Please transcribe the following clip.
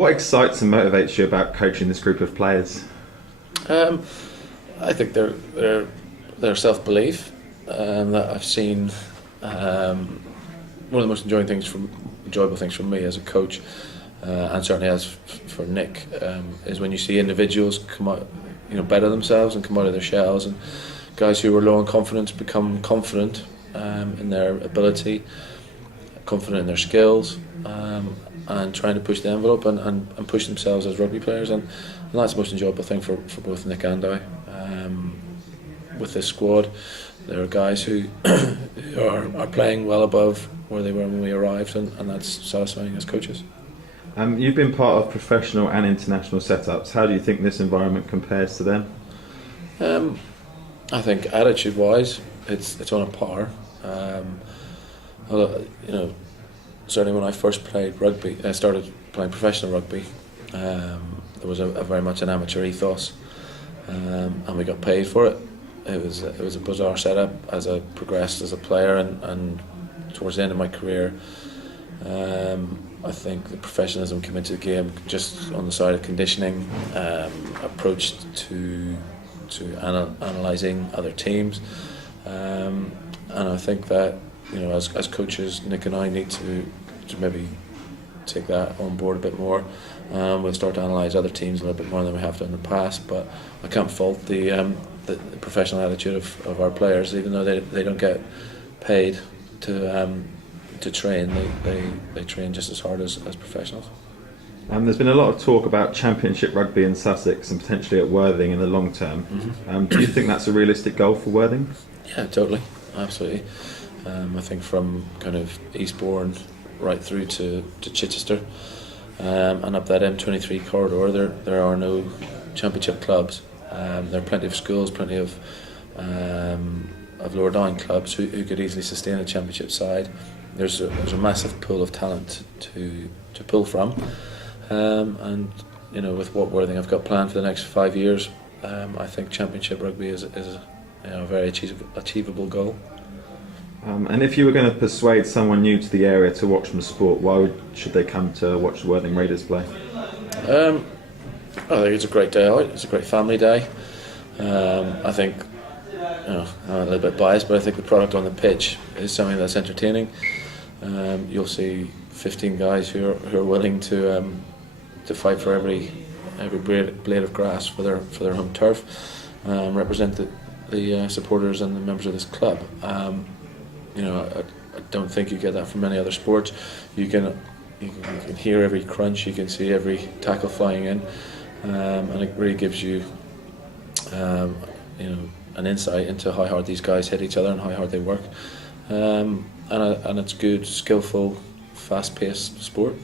What excites and motivates you about coaching this group of players? I think their self-belief that I've seen. One of the most enjoyable things for me as a coach, and certainly as for Nick, is when you see individuals come out, better themselves and come out of their shells, and guys who were low on confidence become confident in their ability, confident in their skills, and trying to push the envelope and push themselves as rugby players, and that's the most enjoyable thing for both Nick and I. With this squad, there are guys who are playing well above where they were when we arrived, and that's satisfying as coaches. You've been part of professional and international setups. How do you think this environment compares to them? I think attitude-wise, it's on a par. Certainly when I first played rugby, I started playing professional rugby. There was a very much an amateur ethos, and we got paid for it. It was a bizarre setup as I progressed as a player, and towards the end of my career, I think the professionalism came into the game just on the side of conditioning, approach to analysing other teams, and I think that as coaches, Nick and I need to maybe take that on board a bit more. We'll start to analyse other teams a little bit more than we have done in the past, but I can't fault the professional attitude of our players. Even though they don't get paid to train, they train just as hard as professionals. There's been a lot of talk about Championship rugby in Sussex and potentially at Worthing in the long term. Do you think that's a realistic goal for Worthing? Yeah, totally, absolutely. I think from kind of Eastbourne right through to Chichester, and up that M23 corridor, there are no Championship clubs. There are plenty of schools, plenty of lower down clubs who could easily sustain a Championship side. There's a massive pool of talent to pull from, and with what Worthing have got planned for the next 5 years, I think Championship rugby is a very achievable goal. And if you were going to persuade someone new to the area to watch the sport, why should they come to watch the Worthing Raiders play? I think it's a great day out. It's a great family day. I think, I'm a little bit biased, but I think the product on the pitch is something that's entertaining. You'll see 15 guys who are willing to fight for every blade of grass for their home turf, represent the supporters and the members of this club. I don't think you get that from many other sports. You can hear every crunch, you can see every tackle flying in, and it really gives you an insight into how hard these guys hit each other and how hard they work, and it's good, skillful, fast-paced sport.